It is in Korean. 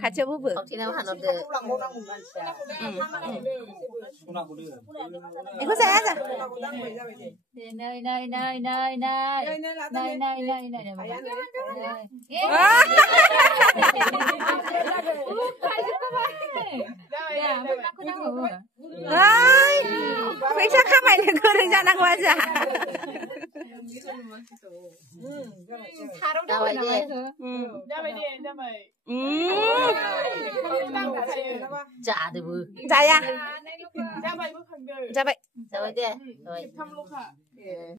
같이 부부. 이거 사야자. Peksa kamay na kurang janang waja. 자야. 자바이.